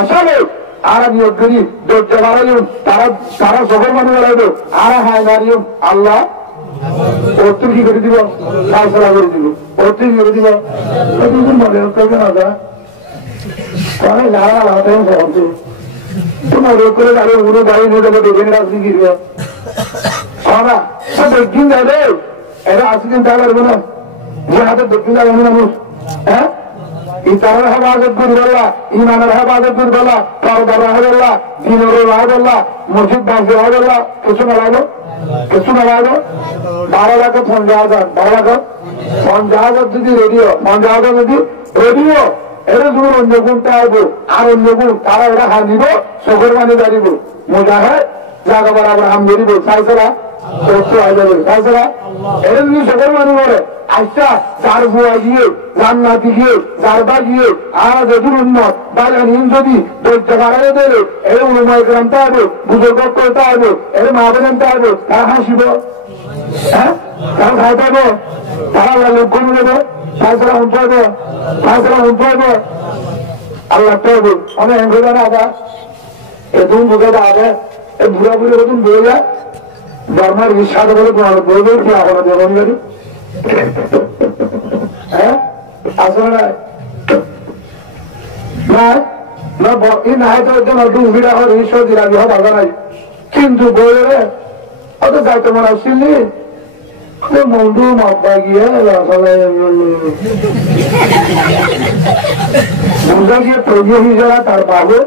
আসলে আর নিয়োগ করি দরজা বাড়াইম তারা জগর মানুষ বাড়াইব আর হায় নারিম আল্লাহ ওর কি করে দিব ফাইসলা করে দিব ওর কি করে দিব মনে করবে না যা অনেক যারা আলাদা সহজে তোমার করে গাড়ি উড়ো গাড়ি নিয়ে যাবে দেখে রাখবি কি না দক্ষিণ যাবে এটা আসিদিন তা পারবে না যে হাতে দক্ষিণ যাবে মানুষ হ্যাঁ ইতারের হেফাজত করবেলা ইমানের হেফাজত করবেলা পর্দার রাহবেলা দিনের রাহবেলা মসজিদ বাঁধতে রাহবেলা কিছু না লাগো কিছু না লাগো 12 লাখ 50,000 12 লাখ 50,000 যদি রেডিও 50,000 যদি রেডিও এটা তুমি অন্য গুণটা আসবো আর অন্য গুণ তারা এটা হাত দিব চোখের মানে দাঁড়িব মজা হয় জায়গা বরাবর হাম বেরিব চাইছলা চাইছলা এটা যদি চোখের মানে করে আচ্ছা যার বুয়া গিয়ে জান্নাতি গিয়ে যারবা গিয়ে আর যদি উন্নত বাজানিন যদি দরজা বাড়াই দেবে এর উন্ময় গ্রামটা হবে বুজুর্গ করতে হবে এর মা বোনটা হবে তারা হাসিব হ্যাঁ তারা খাইতে তারা লোক কমে দেবে ফাইসলা উঠবে ফাইসলা উঠবে আল্লাহ তো অনেক হেঙ্গে জানা আদা এদুন বুঝে আগে এই বুড়া বুড়ি ওদিন বইয়া ধর্মের বিশ্বাস বলে তোমার বইবে কি আবার দেবন গাড়ি হ্যাঁ আসলে নাই তো উভিরা হয় ঈশ্বর দিলাম বাধা নাই কিন্তু বইলে অত দায়িত্ব মনে আসছিলি বন্ধু মাপা গিয়ে বুঝা গিয়ে প্রজ্ঞ হিজারা তার পাবে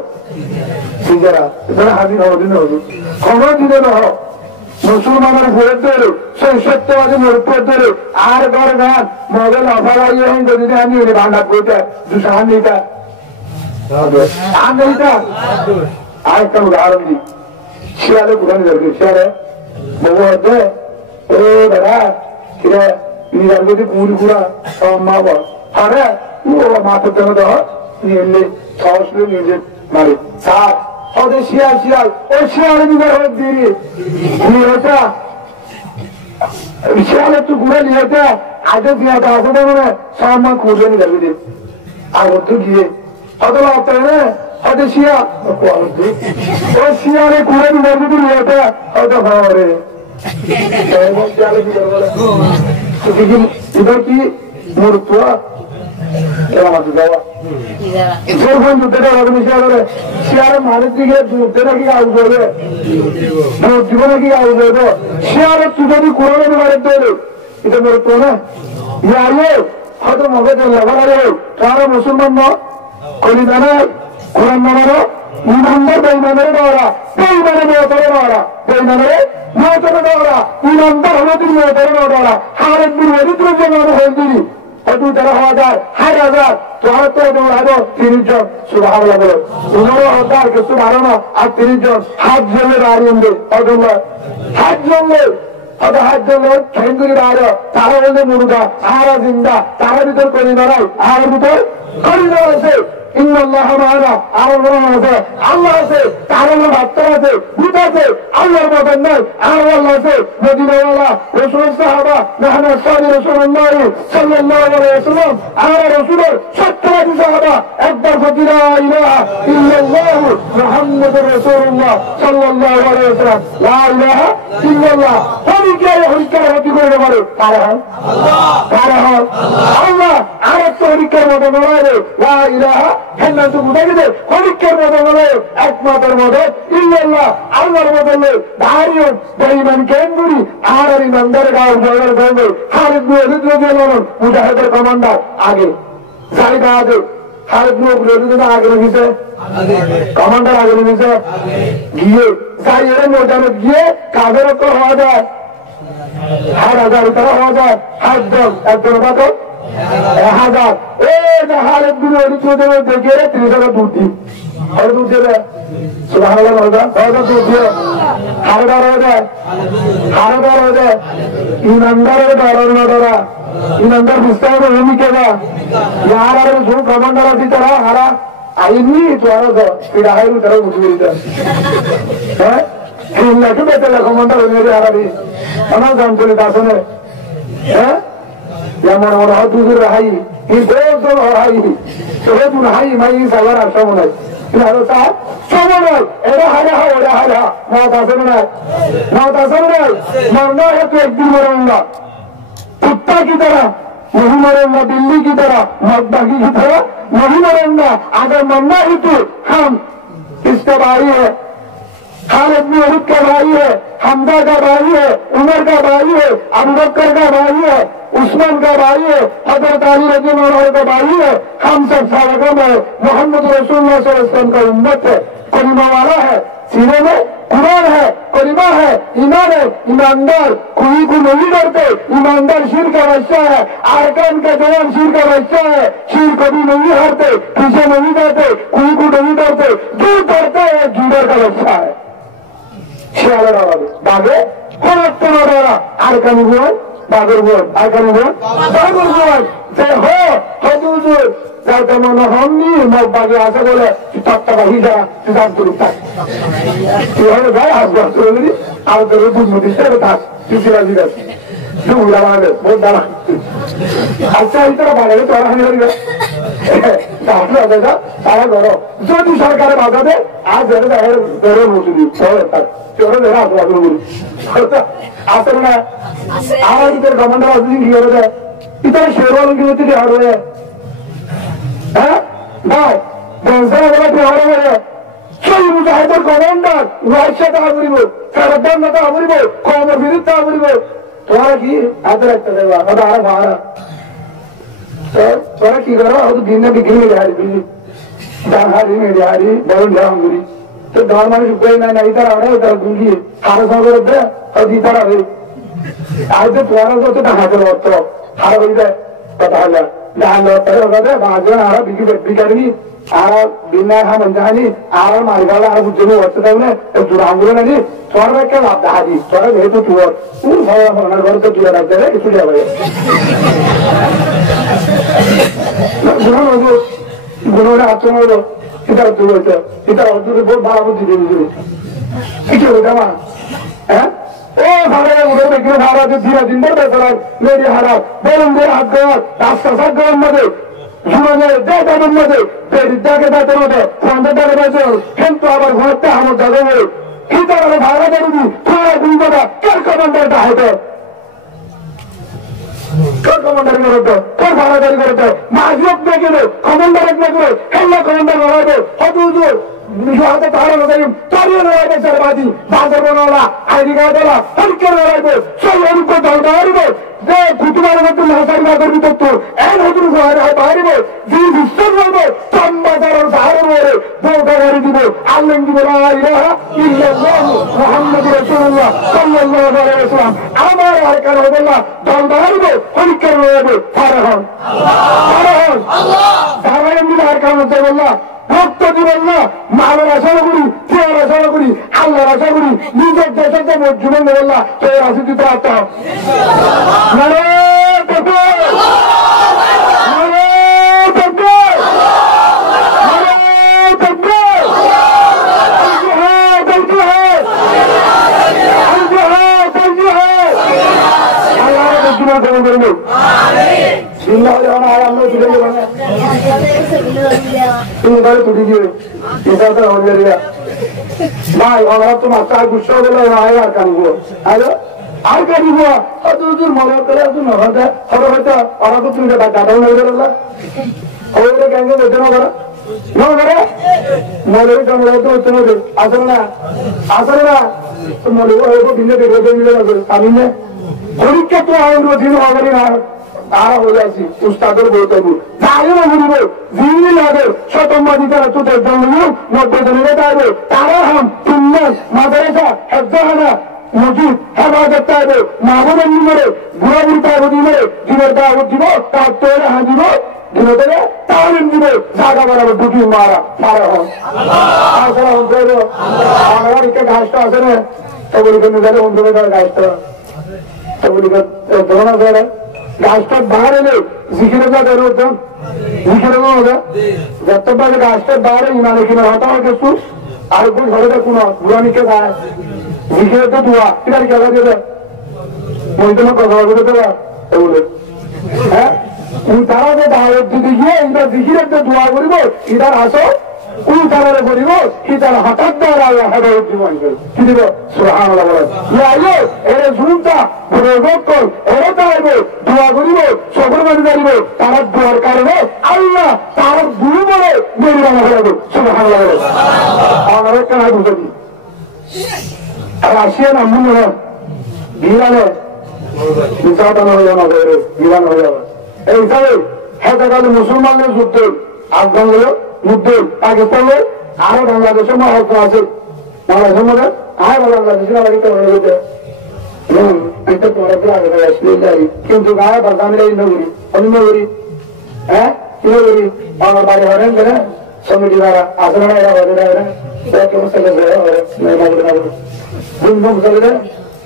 হিজারা এখানে হাজির হদিন হবে খবর দিলে না মুসলমানের ভোট ধরে সেই সত্যবাদী মরুপুর ধরে আর ঘর গান মগেল অফা লাগিয়ে যদি আমি ভান্ডার বইটা দুশো হান্ডিটা আরেকটা উদাহরণ দিই শিয়ালে ঘুরানি দরকার শিয়ালে বহু হচ্ছে ও দাদা কিরে নিজের যদি পুরি ঘুরা মা বল আরে ও মাথার জন্য দেওয়া নিয়ে সহসলে নিজে মারে সার ওদের শিয়াল শিয়াল ওই শিয়ালে নিজের হোক দিয়ে নিয়েটা শিয়াল একটু ঘুরে নিয়েটা আগে দিয়ে আসে মানে সম্মান খুঁজে নিয়ে যাবে আগর তো গিয়ে অথবা আপনার হয়তো শিয়াল ওই শিয়ালে ঘুরে নিয়ে যদি নিয়েটা হয়তো খাওয়ারে এবার কি মূর্ত শিয়ারের মানের দিকে যুদ্ধটা কি আউট করবে জীবনে কি আউট করবে শিয়ারের তুই যদি কোরআন মারের দেবে এটা মূর্ত না ইয়ে হয়তো মগে লেখারে তারা মুসলমান ন কলিদা নাই কোরআন মানারো ইমানদার বেইমানের দ্বারা বেইমানের মেয়েদের দ্বারা বেইমানের মেয়েদের দ্বারা ইমানদার হলদির মেয়েদের দ্বারা হারের বিরোধিত্র জন্য হল দিলি হয়তো যারা হওয়া যায় 60,000 74 30 জন সুবাহ বলো 15,000 কিছু ভালো না আর 30 জন হাত জলে দাঁড়িয়ে অজল্লা হাত জলে হয়তো হাত জলে খেঙ্গুরি বাইরে তারা বললে মুরুদা আহারা জিন্দা তারা ভিতর করি দাঁড়াই আহারের ভিতর করি দাঁড়াচ্ছে আল্লাহ আছে তার ভাবতে আছে ভূত আছে আল্লাহর মতন নয় আর আল্লাহ আছে মদিনাওয়ালা রসুল সাহাবা মেহমান সাহেব রসুল্লাহ সাল্লাল্লাহু আলাইহি ওয়াসাল্লাম আর রসুলের সত্যবাদী সাহাবা একবার লা ইলাহা ইল্লাল্লাহ মুহাম্মাদুর রাসূলুল্লাহ সাল্লাল্লাহু আলাইহি ওয়াসাল্লাম লা ইলাহা ইল্লাল্লাহ হরিকার হতি করে পারে কারা হন আল্লাহ আর একটা হরিকার মতো নয় লা ইলাহা পরীক্ষার মতো বলে একমাত্র মতো ইল্লাল্লাহ আল্লাহর মতো ধারিও বেঈমান কেন্দ্রি আর ইমানদারের গাঁও জয়ের সঙ্গে খালিদ মুজাহিদের কমান্ডার আগে জায়গা আছে খালিদ আগে রেখেছে কমান্ডার আগে রেখেছে গিয়ে জাইয়ের ময়দানে গিয়ে কাদের হওয়া যায় 8,000 তারা হওয়া যায় 8 জন একজন কত 1,000 হারের বিরোধী দেখে 30,000 দুধ দিই আর দুধ দেবে ইমানদারের ডরা ইমানদার বুঝতে হবে ভূমিকা যার আর কমান্ডার আছে তারা হারা আইনি তোরা হাইনি তারা বুঝে দিতে হ্যাঁ কমান্ডার হারাবি আমার জান চলে আসনে হ্যাঁ যেমন ওরা দুধের হাই এই 10 জন হাই সবাই হাই মাই সালার আশা মনে হয় এটা হারা ওরা হারা মত আছে না মত আছে না মরনা है तो एक दिन मरूंगा कुत्ता की तरह नहीं मरूंगा बिल्ली की तरह मद्दागी की तरह नहीं मरूंगा अगर मरना ही तो हम इसका भाई है खालिद बिन वलीद का भाई है हमजा का भाई है उमर का भाई है अबू बकर का भाई है उस्मान का भाई है हजरत अली रज़ियल्लाहु अन्हु का भाई है हम सब सहाबा में मोहम्मद रसूलुल्लाह सल्लल्लाहु अलैहि वसल्लम का उम्मत है कलिमा वाला है सीने में कुरान है कलिमा है ईमान है ईमानदार कोई को नहीं डरते ईमानदार शीर का बच्चा है आरकान का जवान शीर का बच्चा है शीर कभी नहीं हारते पीछे नहीं जाते कोई को नहीं डरते जो डरते है जुड़र का बच्चा है শিয়ালের আওয়াজে বাঘে কোন তোমরা আরকানি বল বাঘের বল আরকানি বল বাঘের বল যে হো হুজুর যাতে মনে হননি মগ বাঘে আছে বলে তত্ত্বটা হিজা সিদ্ধান্ত করতে তুই হলে ভাই আসবা চলি আর তোর বুঝমতি সেটা থাক তুই রাজি আছিস তুই উড়া বাড়ে বহুত দাঁড়া আচ্ছা এটা বাড়ে তোরা হানি হইবে তারা করো যদি সরকারে বাধা দেয় আজ ধরে মজুরি আসলে না আমার ভিতরে কমান্ডার আসলে কি করে দেয় ইতারা শেরওয়াল কি হচ্ছে হার হয়ে হ্যাঁ নাও বংশালা বলা হার হয়ে সেই মুজাহিদের কমান্ডার ওয়াইশাতে আবরিব ফেরদান্নাতে আবরিব কমর বিরুদ্ধে আবরিব তোরা কি হাতে রাখতে দেবা ওটা আরো ভাড়া তোরা কি করো হয়তো দিন না বিক্রি মেরে হারি বুঝলি ডান হারি মেরে হারি বরং যাও গুলি তো গাঁর মানুষ উপায় নাই না ইতারা ওরা তারা গুলিয়ে হারো সাগর দেয় হয়তো ইতারা রে আজ তো তোরা তো হাতে অর্থ হার হয়ে যায় কথা হলে ডান লড়তে ওখানে বাঁচবে আর বিকারি আর বিনা হামন জানি আর মারিগাল আর বুঝতে হচ্ছে তাই না জোড়াঙ্গুলো নানি তোর একটা লাভ দেখাদি তোরা যেহেতু তোর কোন ভালো আমার ঘরে তো তুলে রাখতে রে কিছু যাবে গুণটা আচরণ হলো এটার দূর হইতে এটার অর্জুনের বহুত ভালো বুদ্ধি দিয়ে দিল কিছু হইতে মা হ্যাঁ ও ভাড়া উঠে দেখলে ভাড়া যে ধীরে দিন ধরে বেসারায় মেরে হারা বলুন যে হাত দেওয়ার রাস্তা সাত দেওয়ার মধ্যে জীবনের দেশের মধ্যে পেরিদাকে দাঁতের মধ্যে সন্ধ্যাটাকে বেঁচে কিন্তু আবার ঘুরতে আমার দাদা বলে কি তারা ভাড়া দেবি তোরা দুই কথা কার কমান্ডারটা হতো তোর কমান্ডারি করতো তোর ভাড়াদারি করতো মাঝিও দেখে কমান্ডার এক দেখবে খেলনা কমান্ডার বাড়াবে হত হুজুর হাতে তারা নয় তারিয়ে নড়াইবে সর্বাদি বাজার বানাওয়া আইডি কার্ড দেওয়া হরিকে নড়াইবে সেই অরূপ দলটা হারিবে যে কুতুবার মধ্যে মহাসারি না করবি তত্ত্ব এন হুজুর বাড়িব যে বিশ্বাস করবে তাম্বাজারের সাহারের বলে বউটা গাড়ি দিব আল্লাহ দিব মোহাম্মদ রাসূলুল্লাহ সাল্লাল্লাহু আলাইহি ওয়াসাল্লাম আমার আর কারো বললা দলটা হারিবে হরিকে নড়াইবে ফারহান আল্লাহ এমনি আর কারো বললা ভক্ত জীবন না মালের আশা করি ফের আশা করি আল্লাহর আশা করি নিজের দেশের যে জীবন বললা সেই রাজনীতিতে আসতে হবে ভাই ওরা তো মাস্টার গুচ্ছ বলে আর কানিব আর কানিব মনে করে হয়তো ওরা তো তুমি দাদাও নয় ওদের গ্যাঙ্গে বলতে না করা করে মনে হচ্ছে না আসলে না মনে ভিন্ন দেখে মিলে আমি না পরীক্ষা তো দিন হবে না তারা হয়ে যাচ্ছি উস্তাদের বলতে তাইও বলব জিনি লাগে শতম্বাদী তারা তোদের জন্য 90 জনের তাইবে তারা হাম তিনজন মাদ্রাসা হেফজাহানা মসজিদ হেফাজত তাইবে মাহবুবের নিমরে বুড়াবুড়ি তাইব দিমরে দিনের দাওয়াত দিব তার তৈরি হা দিব দিনে থেকে তালিম দিব জায়গা বাড়াবো ঢুকি মারা হন আসলে হন তৈরি আমার একটা ঘাসটা আছে না তবলি কেন যাবে অন্ধকার তার ঘাসটা তবলি ধরনা যাবে গাছটা বাইরে এলে জিখিরে যা বের হতাম জিখিরে হতো যতবার গাছটার বাইরে ইমানে কিনা হতো আমার কিছু আর কোন ঘরে কোন বুড়ানিকে গায় জিখিরে তো ধোয়া ঠিক আছে কেলা দেবে ওই তোমার কথা বলতে দেবা বলে হ্যাঁ তারা যে দাওয়াত দিতে গিয়ে এটা জিখিরে তো ধোয়া করিব ইধার আসো কোন তারা করিব কি তারা হঠাৎ দেওয়ার আল্লাহ হেদায়ত দিব কি দিব সুবহানাল্লাহ বলেন ইয়া এর জুনটা প্রয়োগ কর এর তাইব দোয়া করিব সবর মানে জানিব তার দোয়ার কারণে আল্লাহ তার গুরু বলে মেরে বানা হয়ে যাবে সুবহানাল্লাহ বলেন আমার কেন বুঝেন রাশিয়ান আমন না ইরানে বিসাদানো হয়ে যাবে ইরান হয়ে যাবে এই হিসাবে হেদাকালে মুসলমানদের যুদ্ধ আফগানগুলো যুদ্ধ পাকিস্তানে আরো বাংলাদেশের মহাত্ম আছে বাংলাদেশের মধ্যে আরো বাংলাদেশের আগে হয়ে যেতে কিন্তু গায়ে বাদামিরা নগরী অন্য করি হ্যাঁ কি করি আমার বাড়ি হরেন কেন সমিতি দ্বারা আসলে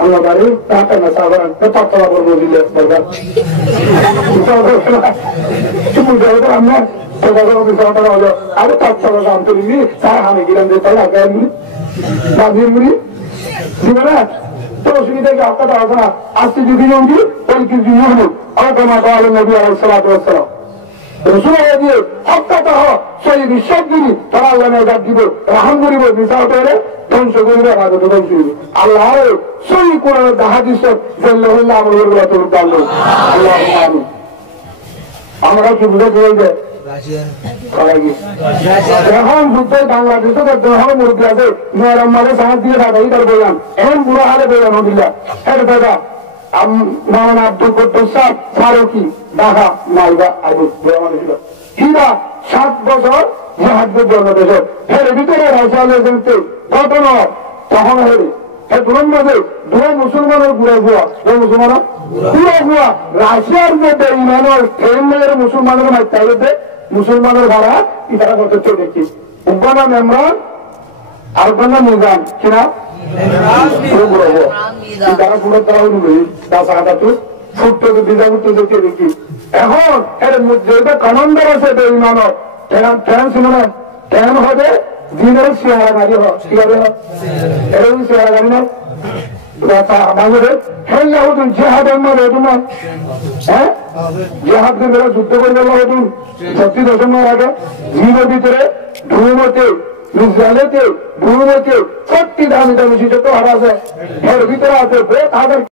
আমার বাড়ি টাকা না সাধারণ তৎপরা করবো দিলে আমরা আরে তৎপরা দাম তুলিনি তার হামে গিলাম যে তাই আগে বাঁধিয়ে মুড়ি দিবে না তো অসুবিধা কি আপনার আছে না আজকে যদি নদী ওই কিছু হলো আমাকে আলো নবী আলাইসালাম রসুল দিয়ে হত্যা সেই বিশ্বাসগুলি তারা আল্লাহ নেজাত দিব রাহাম করিব বিচার করে ধ্বংস করিবে আগে ধ্বংস করিবে আল্লাহ সেই কোন হাদিস আমরা কি বুঝে বলবে এখন যুদ্ধে বাংলাদেশে এখন মুরগি আছে মেয়েরাম মাঝে সাহায্য দিয়ে দাদাই তার বললাম এখন বুড়ো হালে বললাম দিল্লা হ্যাঁ দাদা মাওলানা আব্দুল কুদ্দুস সাহেব ফারুকি ঢাকা মালদা আবু ছিল হীরা 7 বছর জিহাদের জন্য দেশে এর ভিতরে রাজনীতি ঘটনা তখন হেরে দুজন মাঝে দুই মুসলমানের গুড়া গুয়া দুই মুসলমান গুড়া গুয়া রাশিয়ার মধ্যে ইমানের ট্রেন মেয়ের মুসলমানের মাইতে মুসলমানের ভাড়া ইতারা করতে চলেছি উব্বানা মেমরান আর উব্বানা নিজাম কিনা তারা পুরো তারা ফুটতে দিদা ফুটতে দেখে দেখি এখন এর মধ্যে কমান্ডার আছে ইমানত ট্রেন শুনে ট্রেন হবে দিনের চেহারা গাড়ি হবে এরকম চেহারা গাড়ি না বাংলাদেশ খেললে হতুন জেহাদের মানে হতুন হ্যাঁ জেহাদ দিন যুদ্ধ করে হতুন 36 আগে জীবের ভিতরে ঢুমতে ইসরায়েলেতে ভূমিতে 40 দামি দামি যত হারা আছে এর ভিতরে আছে 5000